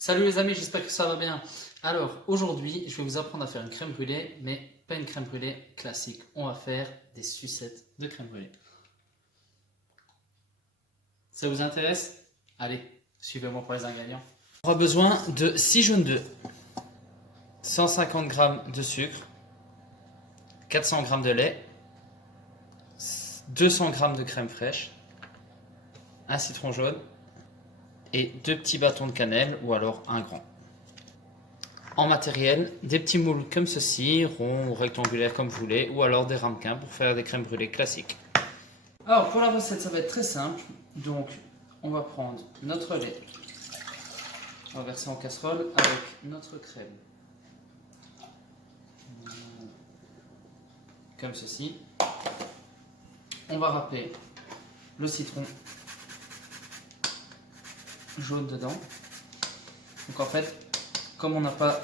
Salut les amis, j'espère que ça va bien. Alors aujourd'hui, je vais vous apprendre à faire une crème brûlée, mais pas une crème brûlée classique. On va faire des sucettes de crème brûlée. Ça vous intéresse? Allez, suivez-moi pour les ingrédients. On aura besoin de 6 jaunes d'œufs, 150 g de sucre, 400 g de lait, 200 g de crème fraîche, un citron jaune et 2 petits bâtons de cannelle ou alors un grand. En matériel, des petits moules comme ceci, ronds ou rectangulaires comme vous voulez, ou alors des ramequins pour faire des crèmes brûlées classiques. Alors pour la recette, ça va être très simple. Donc on va prendre notre lait, on va verser en casserole avec notre crème, comme ceci. On va râper le citron jaune dedans. Donc en fait, comme on n'a pas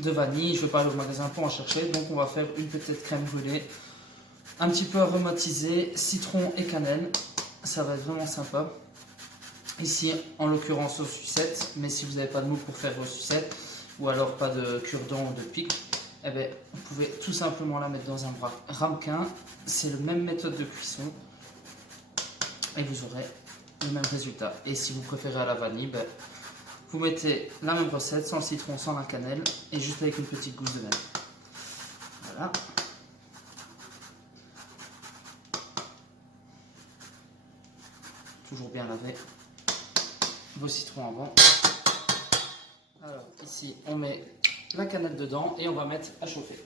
de vanille, je ne vais pas aller au magasin pour en chercher, donc on va faire une petite crème brûlée, un petit peu aromatisée, citron et cannelle, ça va être vraiment sympa. Ici, en l'occurrence aux sucettes, mais si vous n'avez pas de moule pour faire vos sucettes, ou alors pas de cure-dent ou de pic, eh bien, vous pouvez tout simplement la mettre dans un ramequin, c'est la même méthode de cuisson, et vous aurez le même résultat. Et si vous préférez à la vanille, ben, vous mettez la même recette, sans le citron, sans la cannelle, et juste avec une petite gousse de vanille. Voilà. Toujours bien laver vos citrons avant. Alors ici, on met la cannelle dedans et on va mettre à chauffer.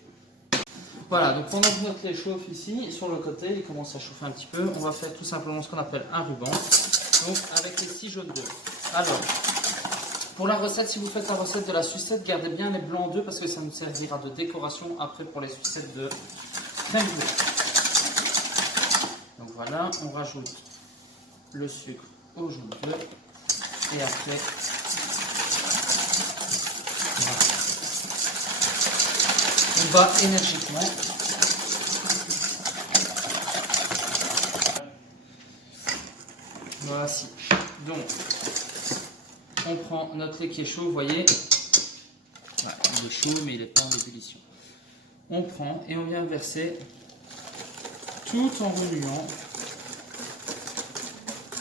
Voilà, donc pendant que notre lait chauffe ici, sur le côté, il commence à chauffer un petit peu, on va faire tout simplement ce qu'on appelle un ruban. Donc avec les 6 jaunes d'œufs. Alors, pour la recette, si vous faites la recette de la sucette, gardez bien les blancs d'œufs parce que ça nous servira de décoration après pour les sucettes de crème brûlée. Donc voilà, on rajoute le sucre au jaune d'œuf et après voilà. On bat énergiquement. Voici. Donc on prend notre lait qui est chaud, vous voyez. Voilà, il est chaud mais il n'est pas en ébullition. On prend et on vient verser tout en remuant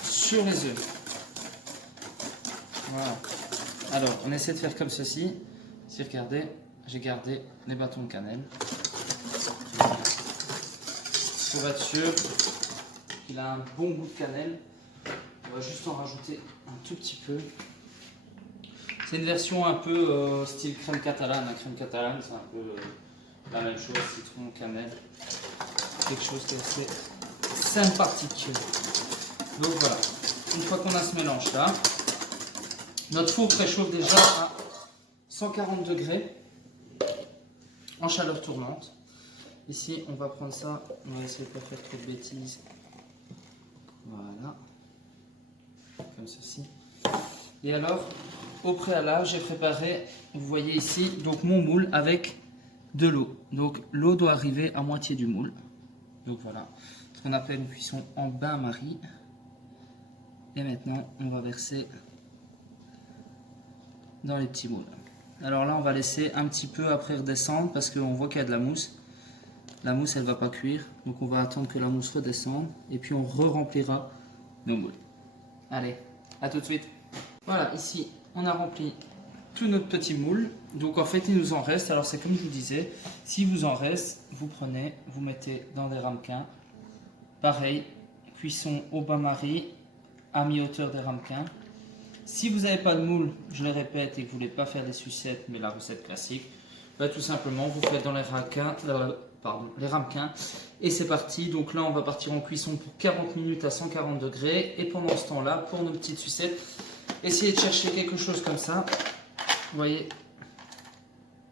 sur les œufs. Voilà. Alors, on essaie de faire comme ceci. Si regardez, j'ai gardé les bâtons de cannelle. Pour être sûr qu'il a un bon goût de cannelle, on va juste en rajouter un tout petit peu. C'est une version un peu style crème catalane. La crème catalane, c'est un peu la même chose, citron, cannelle. Quelque chose qui est assez sympathique. Donc voilà, une fois qu'on a ce mélange là, notre four préchauffe déjà à 140 degrés en chaleur tournante. Ici, on va prendre ça, on va essayer de ne pas faire trop de bêtises. Voilà, comme ceci. Et alors, au préalable, j'ai préparé, vous voyez ici, donc mon moule avec de l'eau. Donc l'eau doit arriver à moitié du moule. Donc voilà, ce qu'on appelle une cuisson en bain-marie. Et maintenant, on va verser dans les petits moules. Alors là, on va laisser un petit peu après redescendre parce qu'on voit qu'il y a de la mousse. La mousse, elle ne va pas cuire. Donc on va attendre que la mousse redescende et puis on re-remplira nos moules. Allez, à tout de suite. Voilà, ici, on a rempli tout notre petit moule. Donc en fait, il nous en reste. Alors c'est comme je vous disais, s'il vous en reste, vous prenez, vous mettez dans des ramequins. Pareil, cuisson au bain-marie à mi-hauteur des ramequins. Si vous n'avez pas de moule, je le répète, et que vous ne voulez pas faire des sucettes, mais la recette classique, bah, tout simplement, vous faites dans les ramequins, et c'est parti. Donc là, on va partir en cuisson pour 40 minutes à 140 degrés, et pendant ce temps-là, pour nos petites sucettes, essayez de chercher quelque chose comme ça. Vous voyez,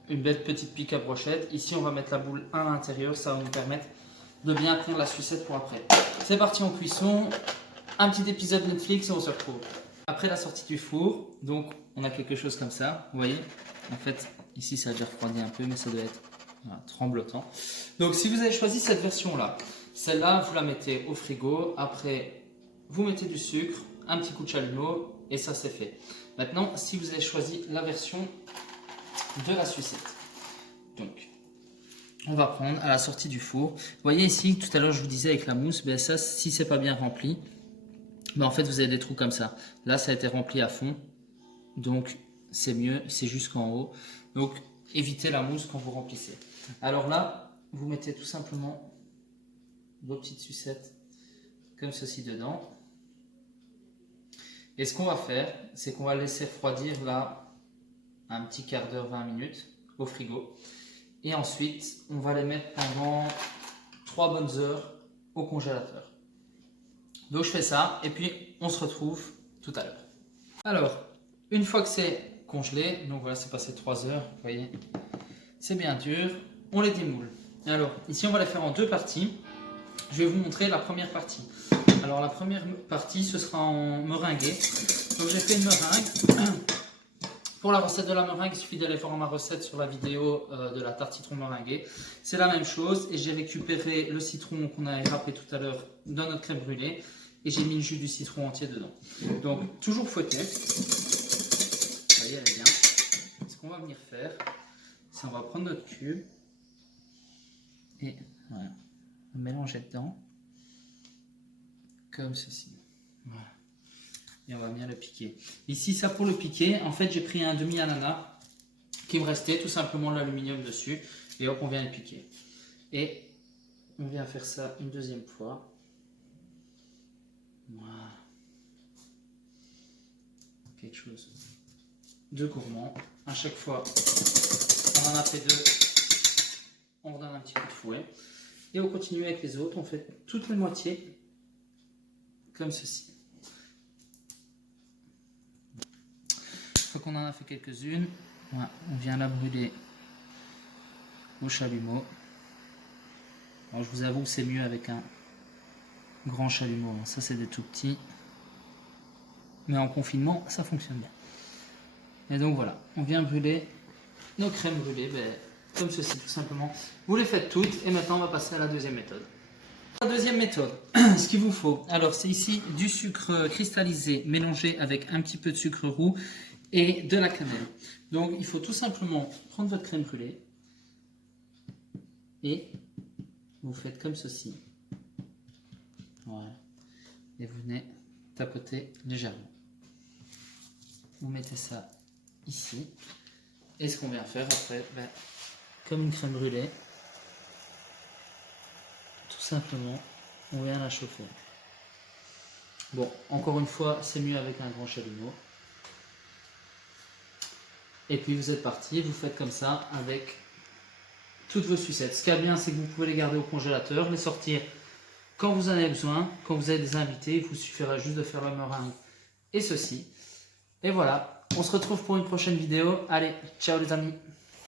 une belle petite pique à brochette. Ici, on va mettre la boule à l'intérieur, ça va nous permettre de bien prendre la sucette pour après. C'est parti en cuisson, un petit épisode Netflix et on se retrouve. Après la sortie du four, donc on a quelque chose comme ça, vous voyez. En fait, ici ça a déjà refroidi un peu, mais ça doit être voilà, tremblotant. Donc si vous avez choisi cette version-là, celle-là, vous la mettez au frigo. Après, vous mettez du sucre, un petit coup de chalumeau et ça c'est fait. Maintenant, si vous avez choisi la version de la sucette, donc on va prendre à la sortie du four. Vous voyez ici, tout à l'heure je vous disais avec la mousse, ben ça, si c'est pas bien rempli, ben en fait vous avez des trous comme ça. Là, ça a été rempli à fond, donc c'est mieux, c'est jusqu'en haut. Donc évitez la mousse quand vous remplissez. Alors là, vous mettez tout simplement vos petites sucettes comme ceci dedans. Et ce qu'on va faire, c'est qu'on va laisser refroidir là un petit quart d'heure, 20 minutes au frigo. Et ensuite, on va les mettre pendant 3 bonnes heures au congélateur. Donc je fais ça et puis on se retrouve tout à l'heure. Alors, une fois que c'est congelé, donc voilà, c'est passé 3 heures, vous voyez, c'est bien dur, on les démoule. Alors, ici on va les faire en deux parties. Je vais vous montrer la première partie. Alors la première partie, ce sera en meringuée. Donc j'ai fait une meringue. Pour la recette de la meringue, il suffit d'aller voir ma recette sur la vidéo de la tarte citron meringuée. C'est la même chose et j'ai récupéré le citron qu'on a râpé tout à l'heure dans notre crème brûlée et j'ai mis le jus du citron entier dedans. Donc toujours fouetter. Vous voyez, elle est bien. Ce qu'on va venir faire, c'est on va prendre notre cube et voilà, on va mélanger dedans comme ceci. Voilà. Et on va bien le piquer. Ici, ça pour le piquer, en fait, j'ai pris un demi-ananas qui me restait, tout simplement l'aluminium dessus. Et hop, on vient le piquer. Et on vient faire ça une deuxième fois. Voilà. Quelque chose de gourmand. À chaque fois, on en a fait deux. On redonne un petit coup de fouet. Et on continue avec les autres. On fait toutes les moitiés comme ceci. Une fois qu'on en a fait quelques-unes, voilà, on vient la brûler au chalumeau. Alors je vous avoue que c'est mieux avec un grand chalumeau, ça c'est des tout petits, mais en confinement ça fonctionne bien. Et donc voilà, on vient brûler nos crèmes brûlées, comme ceci tout simplement. Vous les faites toutes et maintenant on va passer à la deuxième méthode. La deuxième méthode, ce qu'il vous faut, alors c'est ici du sucre cristallisé mélangé avec un petit peu de sucre roux et de la cannelle. Donc il faut tout simplement prendre votre crème brûlée et vous faites comme ceci. Voilà. Et vous venez tapoter légèrement. Vous mettez ça ici. Et ce qu'on vient faire après, comme une crème brûlée, tout simplement, on vient la chauffer. Bon, encore une fois, c'est mieux avec un grand chalumeau. Et puis vous êtes parti, vous faites comme ça avec toutes vos sucettes. Ce qui est bien, c'est que vous pouvez les garder au congélateur, les sortir quand vous en avez besoin, quand vous avez des invités, il vous suffira juste de faire la meringue et ceci. Et voilà, on se retrouve pour une prochaine vidéo. Allez, ciao les amis!